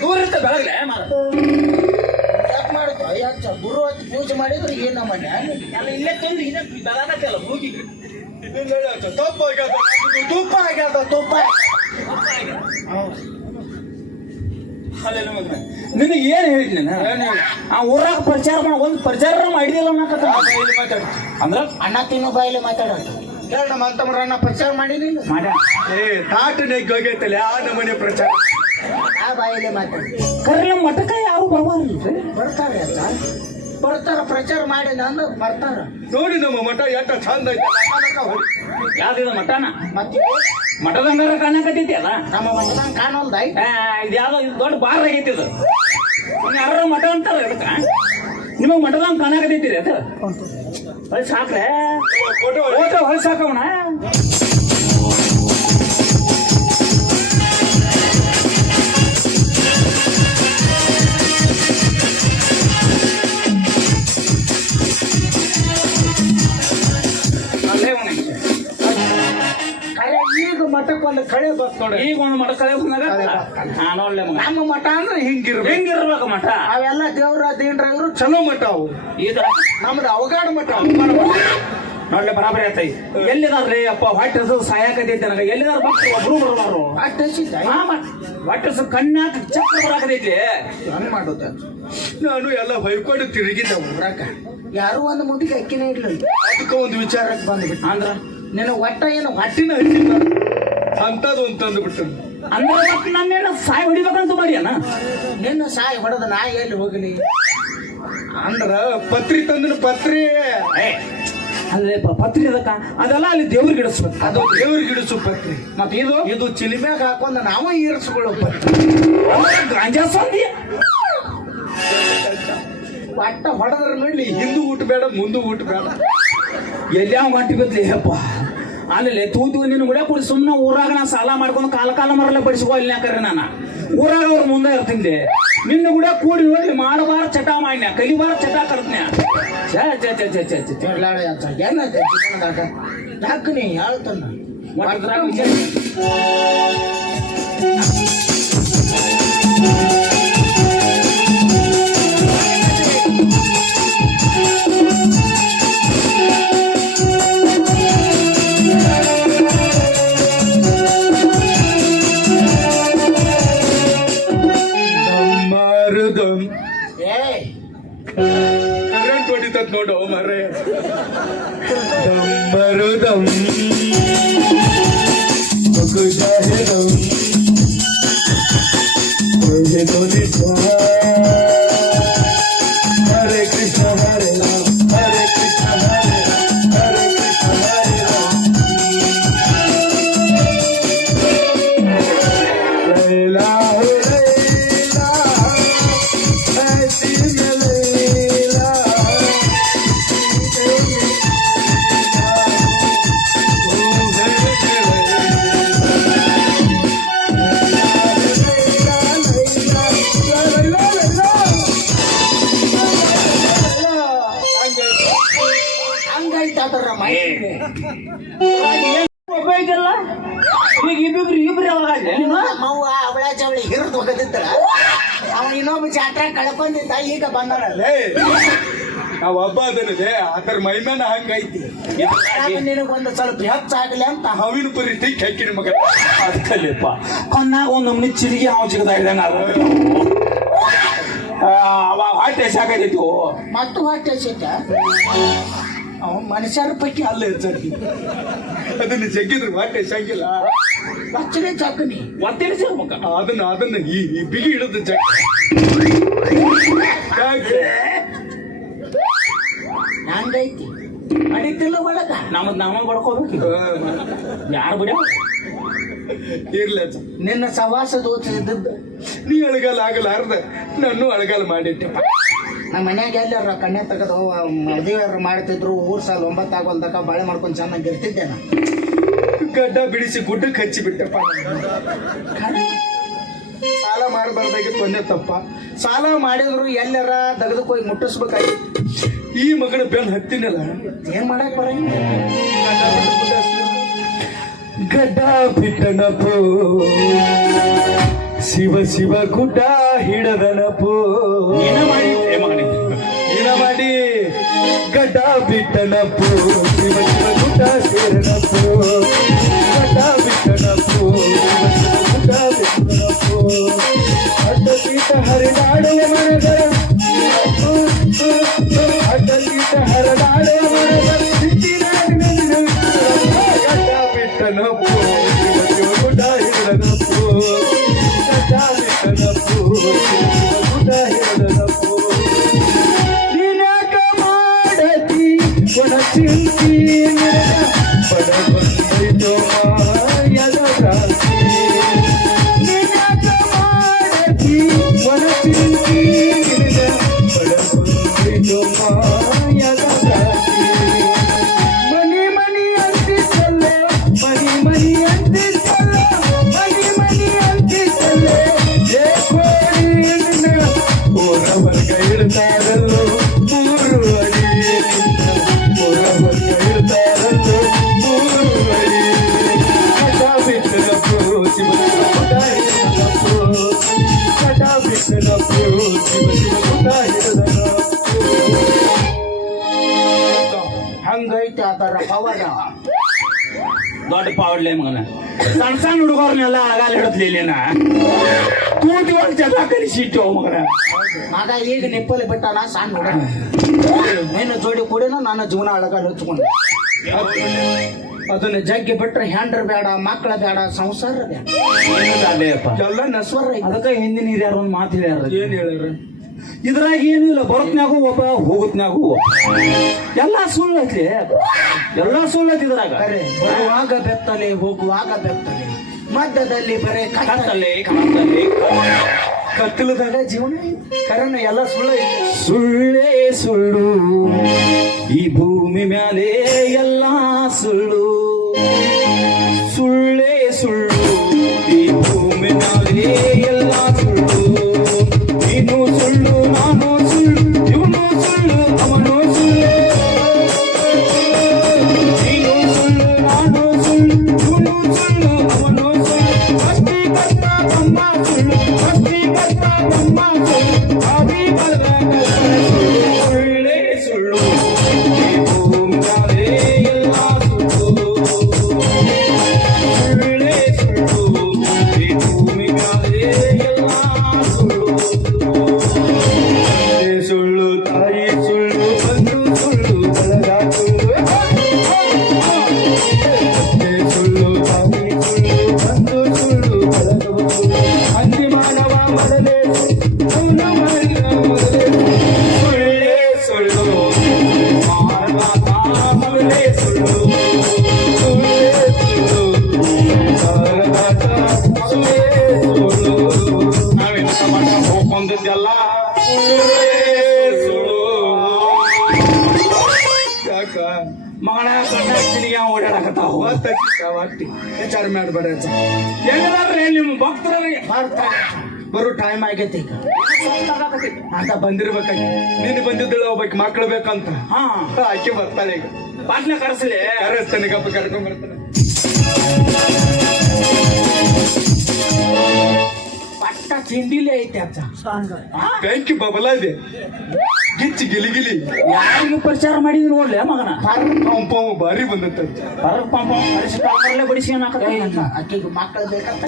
ದೂರ ಇರ್ತ ಬೆಳಗ್ಲೆ ಮಾರ ಯಾಕೆ ಮಾಡುದು ಗುರು ಪೂಜೆ ಮಾಡಿದ್ರೆ ಏನು ಎಲ್ಲ ಇಲ್ಲೇ ತಂದು ಮೂಗಿಗೆ ತುಪ್ಪ ಆಗ್ಯಾದ ತುಪ್ಪ ಆಗ್ಯಾದ ತುಪ್ಪ. ನಿನಗೆ ಏನ್ ಹೇಳಿ ನಾನು? ಆ ಊರಾಗ ಪ್ರಚಾರ ಮಾಡ ಒಂದು ಪ್ರಚಾರ ಮಾಡಿದಿಲ್ಲ ಅನ್ನಕತ್ತ ಅಂದ್ರ? ಅಣ್ಣ ತಿನ್ನೋ ಬಾಯಲ್ಲಿ ಮಾತಾಡೋದು ಕೇಳ ನಮ್ಮ ಅಂತಮ್ರ ಅಣ್ಣ ಪ್ರಚಾರ ಮಾಡಿನಿಲ್ಲ ಮಾಡ. ಏ ತಾಟ ನೆಗ್ಗೋಗೈತಲ್ಲ ಆ ನಮನೆ ಪ್ರಚಾರ. ಆ ಬಾಯಲ್ಲಿ ಮಾತಾಡಿ. ಕರ್ನ ಮಠಕ ಮಠಕ್ಕ ಯಾರು ಬರಬಾರ್ದು? ಬರ್ತಾರೆ ಅಂತ ಬರ್ತಾರ ಪ್ರಚಾರ ಮಾಡಿ ನಾನು ಬರ್ತಾರ. ನೋಡಿ ನಮ್ಮ ಮಠ ಎಷ್ಟ ಚಂದ ಐತೆ. ಯಾವ್ದಿದ ಮಠನ? ಮತ್ತೆ ಮಠದಂಗಾರ ಕಾಣಕತ್ತೈತಿ ಅಲ್ಲ? ನಮ್ಮ ಮಠದಂಗ ಕಾಣಲ್ದ ಇದ್ಯಾವ್ದೋ ಇದು ಯಾವ್ದೋ ಇದು ದೊಡ್ಡ ಬಾರ್ ಆಗೈತಿ ಇದು. ಯಾರು ಮಠ ಅಂತಾರ ಅದಕ್ಕ ನಿಮಗ್ ಮಠದಂಗ ಕಾಣಕತ್ತೈತಿ ಅದು? ಸಾಕ್ರೆ ಫೋಟೋ. ಈಗ ಒಂದು ಮಠ ಕಳೆ ಬಂದಾಗ ನೋಡ್ಲೆ ನಮ್ಮ ಮಠ ಅಂದ್ರೆ ಹಿಂಗಿರ್ಬೇಕು. ಹೆಂಗಿರ್ಬೇಕು ಮಠ. ಅವೆಲ್ಲ ದೇವ್ರ ದೀನ್ರಾಗರು ಚಲೋ ಮಠ ಅವು. ಇದು ನಮ್ದು ಅವಗಾಡ ಮಠ. ನೋಡ್ಲೆ ಬರಾಬರಿ ಆತೈ ಎಲ್ಲಿದಾರ್ರಿ ಅಪ್ಪ ಹೊಟ್ಟೆ ಸಾಯಕತೈತಿ ನನಗೆ? ಎಲ್ಲಿದಾರ ಮಕ್ಕಳು ಒಬ್ರು ಬರಬಾರು ಹೊಟ್ಟೆ ಕಣ್ಣಾಕ ಚಕ್ರ ಬರಾಕತೈತಿ ನಾನು ಮಾಡೋದು ನಾನು ಎಲ್ಲ ಹೊಯ್ಕೊಂಡು ತಿರುಗಿದ್ದೆ ಊರಾಕ ಯಾರು ಒಂದು ಮುಟ್ಟಿಗೆ ಅಕ್ಕಿನೇ ಇರ್ಲಿಲ್ಲ. ಅದಕ್ಕೆ ಒಂದು ವಿಚಾರಕ್ಕೆ ಬಂದ್ಬಿಟ್ಟು. ಅಂದ್ರ? ನಿನ್ನ ಒಟ್ಟ ಏನು ಹೊಟ್ಟಿನ ಹಚ್ಚಿಲ್ಲ ಅಂತದ್ದು ಒಂದು ತಂದು ಬಿಟ್ಟು. ಅಂದ್ರೆ ಮತ್ತೆ ನನ್ನೇನ ಸಾಯ್ ಹೊಡಿಬೇಕಂತ ಮಾಡ್ಯಾನ ನಿನ್ನ ಸಾಯಿ ಹೊಡೆದ ನಾ ಎಲ್ಲಿ ಹೋಗಲಿ? ಅಂದ್ರ ಪತ್ರಿ ತಂದನ ಪತ್ರಿ. ಅಲ್ಲೇ ಪ- ಪತ್ರಿ ಅದಕ್ಕ? ಅದೆಲ್ಲ ಅಲ್ಲಿ ದೇವ್ರ ಇಡಿಸ್ಬೇಕು. ಅದು ದೇವ್ರ ಗಿಡಸು ಪತ್ರಿ. ಮತ್ ಇದು? ಇದು ಚಿಲಿಮ್ಯಾಗ ಹಾಕೊಂಡ ನಾವ ಈರಿಸ್ಕೊಳ್ಳೋ ಪತ್ರಿ. ಗಾಂಜಾ ಸ್ವಾಮಿ ಒಟ್ಟ ಹೊಡೆದ್ರ ನೋಡ್ಲಿ ಹಿಂದೂ ಊಟ ಬೇಡ ಮುಂದೂ ಊಟ ಬೇಡ. ಎಲ್ಲ ಮಾಡಿ ಗಂಟಿ ಬಿದ್ಲಿ ಅಪ್ಪ ಆಮೇಲೆ ತೂತು ನಿನ್ನ ಕೂಡ ಕುಡಿ ಸುಮ್ಮನೆ ಊರಾಗ ನಾ ಸಾಲ ಮಾಡ್ಕೊಂಡು ಕಾಲ ಕಾಲ ಮರಲ್ಲ ಬಡಿಸ್ಕೋ ಇಲ್ಲ ಯಾಕರೆ ನಾನು. ಊರಾಗ ಅವ್ರ ಮುಂದೆ ಇರ್ತಿದ್ದೆ ನಿನ್ನ ಕೂಡ ಕೂಡಿ ಹೋಗಿ ಮಾಡಬಾರ ಚಟ ಮಾಡ್ನ್ಯ ಕಲಿಬಾರ ಚಟ ಕರ್ತ್ನ್ಯ ಯಾಕೆ ನೀ ಹೇಳ್ತಾನ? ಕರೆಂಟ್ ಹೊಡಿತತ್ ನೋಡು ಮರೆ ಮರುದಂ ಜಾಹಿರಂ ಹರೇ ಇಬ್ಬಿಬ್ರು ಇಬ್ರು ಯಾವಾಗ ನೀನು? ಮವ್ವ ಅವಳ ಚವಳಿ ಹಿರಿದು ಹೋಗದಿದ್ರ ಅವ ಇನ್ನೊಬ್ಬ ಜಾತ್ರೆ ಕಳ್ಕೊಂಡಿದ್ದ ಈಗ ಬಂದನಲ್ಲ ನಾವು ಹಬ್ಬ ಅದನಿದೆ ಅದರ ಮೈಮೇನ ಹಂಗೈತಿ. ನಿನಗೊಂದು ಸ್ವಲ್ಪ ಹೆಚ್ಚಾಗಲಿ ಅಂತ. ಹವಿನ ಪರಿ ತಿಕ್ ಹಾಕಿನ ಮಗ. ಅದಕ್ಕಲ್ಲಿಪ್ಪ ಕೊನ್ನಾಗ ಒಂದು ನಮ್ನಿ ಚಿರಿಗೆ ಹಾವು ಚಿಕ್ಕದಾಗಿದಂಗ ಅವಾಗ ಹೊಟ್ಟೆ ಸಾಕಾಗಿತ್ತು ಮತ್ತು ಹೊಟ್ಟೆ ಸಿಕ್ಕ ಅವ ಮನುಷ್ಯರ ಪೈಕಿ ಅಲ್ಲ ಹೆಚ್ಚಾಗಿ ಅದನ್ನ ಜಗ್ಗಿದ್ರು ಹೊಟ್ಟೆ ಸಂಗಿಲ್ಲ ಲಕ್ಷಣೆ ಚಕ್ಕನಿ ಒತ್ತಿನ ಸಿಗ್ಬೇಕ ಅದನ್ನ ಅದನ್ನ ಈ ಈ ಬಿಗಿ ಹಿಡಿದು ಜಗ್ ನಂದೈತಿ ಹಂಗೈತಿ ನಡೀತಿಲ್ಲ ಒಳಗ. ನಮ್ಮದ್ ನಾವ ಬಡ್ಕೋಬೇಕು ಯಾರು ಬಿಡ? ಇರ್ಲ. ನಿನ್ನ ಸವಾಸ ಓದಿದ್ದದ್ದು ನೀ ಅಳಗಾಲ ಆಗಲಾರ್ದ ನಾನು ಅಳಗಾಲ ಮಾಡಿಟ್ಟೆಪ್ಪ. ನಮ್ಮ ಮನ್ಯಾಗ ಎಲ್ಲಾರ ಕಣ್ಣೆ ತೆಗೆದು ಮದುವೆ ಮಾಡ್ತಿದ್ರು ಊರ್ ಸಾಲ ಒಂಬತ್ತು ಆಗೋಲ್ದಕ್ಕ ಬಾಳೆ ಮಾಡ್ಕೊಂಡು ಚೆನ್ನಾಗಿ ಇರ್ತಿದ್ದೆ ನಾ ಗಡ್ಡ ಬಿಡಿಸಿ ಗುಡ್ಡಕ್ಕೆ ಹಚ್ಚಿ ಬಿಟ್ಟಪ್ಪ ಸಾಲ ಮಾಡಬಾರ್ದಾಗಿತ್ತು ಒಂದೇ ತಪ್ಪ. ಸಾಲ ಮಾಡಿದ್ರು ಎಲ್ಲರ ದಗದಕ್ಕೆ ಹೋಗಿ ಮುಟ್ಟಿಸ್ಬೇಕಾಗಿತ್ತು ಈ ಮಗನ ಬೆನ್ ಹತ್ತಿನಲ್ಲ. ಏನ್ ಮಾಡಕ್ ಬರಂಗಿಲ್ಲ ಗಡ್ಡ ಬಿಟ್ಟನಪ್ಪು. ಶಿವ ಶಿವ ಗುಡ್ಡ ಹಿಡದನಪು ಏನ ಮಾಡಿ? ಏನ ಮಾಡಿ? ಗಡ್ಡ ಬಿಟ್ಟನಪ್ಪು. ಶಿವ ಶಿವ ಗುಡ್ಡ ಸೇರನಪ್ಪು. Thank you. ಹಂಗೈತೆ ಅದರ ಪವರ್ ದೊಡ್ಡ ಪಾವಡ್ಲೆ ಮಗನ. ಸಣ್ಣ ಸಣ್ಣ ಹುಡುಗರ್ನೆಲ್ಲ ಆಗಲ್ಲ ಹಿಡಿದ್ಲಿಲ್ಲ ಕೂತಿ ಒಂದು ಜನ ಕಲಿಸಿಟ್ಟು ಮಗನ. ಮಗ ಈಗ ನಿಪ್ಪಲ್ಲಿ ಬಿಟ್ಟಾನ? ಸಣ್ಣ ಹುಡುಗ. ನಿನ್ನ ಜೋಡಿ ಕೂಡಿನ ನನ್ನ ಜೀವನ ಅಳಗ ಹಚ್ಕೊಂಡು. ಅದನ್ನ ಜಗ್ಗಿ ಬಿಟ್ರೆ ಹ್ಯಾಂಡ್ರ ಬೇಡ ಮಕ್ಕಳ ಬೇಡ ಸಂಸಾರ ಬೇಡ. ಎಲ್ಲ ನಸ್ವರ ಐತೆ. ಅದಕ್ಕೆ ಹಿಂದಿನ ಹಿರಿಯರು ಒಂದು ಮಾತು ಹೇಳ್ಯಾರ ಏನ್ ಹೇಳ್ಯಾರ ಇದ್ರಾಗ ಏನೂ ಇಲ್ಲ ಬರತ್ನ್ಯಾಗೂ ಒಬ್ಬ ಹೋಗತ್ನ್ಯಾಗೂ ಒಬ್ಬ. ಎಲ್ಲ ಸುಳ್ಳು ಐತಿ ಎಲ್ಲ ಸುಳ್ಳು ಐತಿ ಇದ್ರಾಗ. ಬರುವಾಗ ಬೆತ್ತಲೆ ಹೋಗುವಾಗ ಬೆತ್ತಲೆ. ಮಧ್ಯದಲ್ಲಿ ಬರೇ ಕತ್ತಲೆ. ಕತ್ತಲೆ ಕತ್ತಲೆ ಕತ್ತಲದಾಗ ಜೀವನ ಕರಣ ಕರೆನ ಎಲ್ಲ ಸುಳ್ಳು ಐತೆ. ಸುಳ್ಳೇ ಸುಳ್ಳು. ಈ ಭೂಮಿ ಮ್ಯಾಲೆ ಎಲ್ಲ ಸುಳ್ಳೇ. ವಿಚಾರ ಮಾಡಬೇಡ ಹೆಂಗದಾರ್ರಿ ನಿಮ್ಮ ಭಕ್ತರಿಗೆ ಬರ್ತಾರೆ ಬರೋ ಟೈಮ್ ಆಗೈತಿ ಈಗ ಅಂತ ಬಂದಿರ್ಬೇಕಾಗಿ ನೀನು ಬಂದಿದ್ದಳು ಒಬ್ಬಾಕಿ ಮಕ್ಳು ಬೇಕಂತ ಹಾ ಆಕೆ ಬರ್ತಾಳೆ ಈಗ ಪಾಟ್ನ ಕರೆಸಲಿ ಕರೆಸ್ತಾನೆ ಗಪ್ಪ ಕರ್ಕೊಂಡ್ ಬರ್ತಾನೆ ಪಟ್ಟ ತಿಂಡಿಲೇ ಐತೆ ಅಜ್ಜ ಬೆಂಕಿ ಬಬಲ ಇದೆ ಗಿಚ್ಚಿ ಗಿಲಿ ಗಿಲಿ. ಯಾರಿಗೂ ಪ್ರಚಾರ ಮಾಡಿದ್ರು ನೋಡ್ಲೆ ಮಗನ. ಪಾವ್ ಪಾವ್ ಬಾರಿ ಬಂದತ್ತ ಪಾಪ ಬಡಿಸಿ ಅಕ್ಕಿಗೆ ಮಕ್ಕಳು ಬೇಕಂತ.